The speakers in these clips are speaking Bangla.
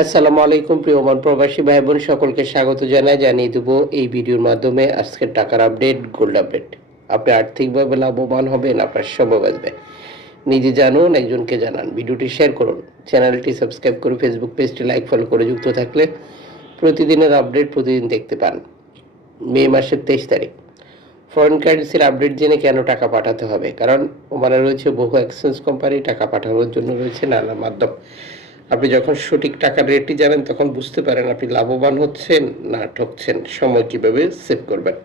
আসসালামু আলাইকুম, প্রিয় ওমান প্রবাসী ভাই বোন সকলকে স্বাগত জানাই, জানিয়ে দেবো এই ভিডিওর মাধ্যমে আজকের টাকার আপডেট গোল্ড আপডেট আপনি আর্থিকভাবে লাভবান হবেন, আপনার সময় বাঁচবে। নিজে জানুন, একজনকে জানান, ভিডিওটি শেয়ার করুন। চ্যানেলটি সাবস্ক্রাইব করে ফেসবুক পেজটি লাইক ফলো করে যুক্ত থাকলে প্রতিদিনের আপডেট প্রতিদিন দেখতে পান। মে মাসের তেইশ তারিখ। ফরেন কারেন্সির আপডেট জেনে কেন টাকা পাঠাতে হবে? কারণ ওমানে রয়েছে বহু এক্সচেঞ্জ কোম্পানি টাকা পাঠানোর জন্য রয়েছে নানা মাধ্যম। আপনি যখন সঠিক টাকার রেটটি জানেন, তখন বুঝতে পারেন আপনি লাভবান হচ্ছেন না ঠকছেন। সময় কীভাবে সেভ করবেন?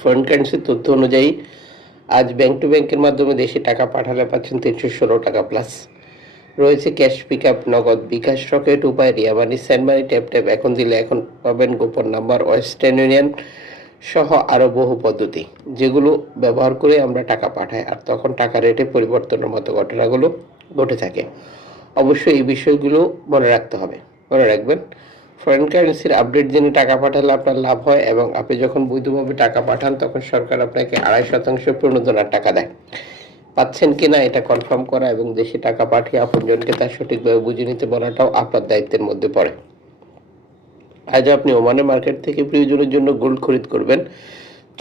ফরেন কারেন্সির তথ্য অনুযায়ী, আজ ব্যাংক টু ব্যাংকের মাধ্যমে দেশে টাকা পাঠালে পাচ্ছেন তিনশো ষোলো টাকা প্লাস রয়েছে ক্যাশ পিক আপ নগদ বিকাশ রকেট, উপায় রিয়া মানি ট্যাপ ট্যাপ এখন দিলে এখন পাবেন গোপন নাম্বার ওয়েস্টার্ন ইউনিয়ন সহ আরও বহু পদ্ধতি, যেগুলো ব্যবহার করে আমরা টাকা পাঠাই। আর তখন টাকা রেটে পরিবর্তনের মতো ঘটনাগুলো ঘটে থাকে। অবশ্যই এই বিষয়গুলো মনে রাখতে হবে। মনে রাখবেন ফরেন কারেন্সির আপডেট জেনে টাকা পাঠালে আপনার লাভ হয় এবং আপনি যখন বৈধভাবে টাকা পাঠান, তখন সরকার আপনাকে আড়াই শতাংশ প্রণোদনার টাকা দেয়। পাচ্ছেন কিনা এটা কনফার্ম করা এবং দেশে টাকা পাঠিয়ে আপনজনকে তার সঠিকভাবে বুঝে নিতে বলাটাও আপনার দায়িত্বের মধ্যে পড়ে। আজ আপনি ওমানে মার্কেট থেকে প্রয়োজনের জন্য গোল্ড খরিদ করবেন।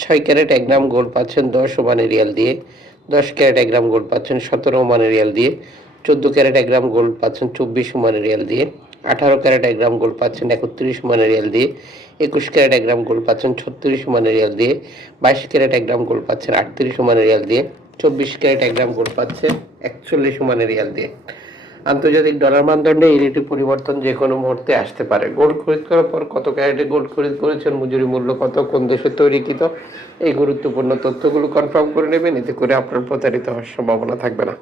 ছয় ক্যারেট এক গ্রাম গোল্ড পাচ্ছেন দশ ওমানে রিয়াল দিয়ে। দশ ক্যারেট এক গ্রাম গোল্ড পাচ্ছেন সতেরো ওমানে রিয়াল দিয়ে। চোদ্দ ক্যারেট এক গ্রাম গোল্ড পাচ্ছেন চব্বিশ ওমানে রিয়াল দিয়ে, আঠারো ক্যারেট এক গ্রাম গোল্ড পাচ্ছেন একত্রিশ ওমানে রিয়াল দিয়ে, একুশ ক্যারেট এক গ্রাম গোল্ড পাচ্ছেন ছত্রিশ ওমানে রিয়াল দিয়ে, বাইশ ক্যারেট এক গ্রাম গোল্ড পাচ্ছেন আটত্রিশ ওমানে রিয়াল দিয়ে, চব্বিশ ক্যারেট এক গ্রাম গোল্ড পাচ্ছেন একচল্লিশ ওমানে রিয়াল দিয়ে। আন্তর্জাতিক ডলার মানদণ্ডে এই রেটের পরিবর্তন যে কোনো মুহূর্তে আসতে পারে। গোল্ড খরিদ করার পর কত ক্যারেটে গোল্ড খরিদ করেছেন, মজুরি মূল্য কত, কোন দেশে তৈরিকৃত, এই গুরুত্বপূর্ণ তথ্যগুলো কনফার্ম করে নেবেন, এতে করে আপনার প্রতারিত হওয়ার সম্ভাবনা থাকবে না।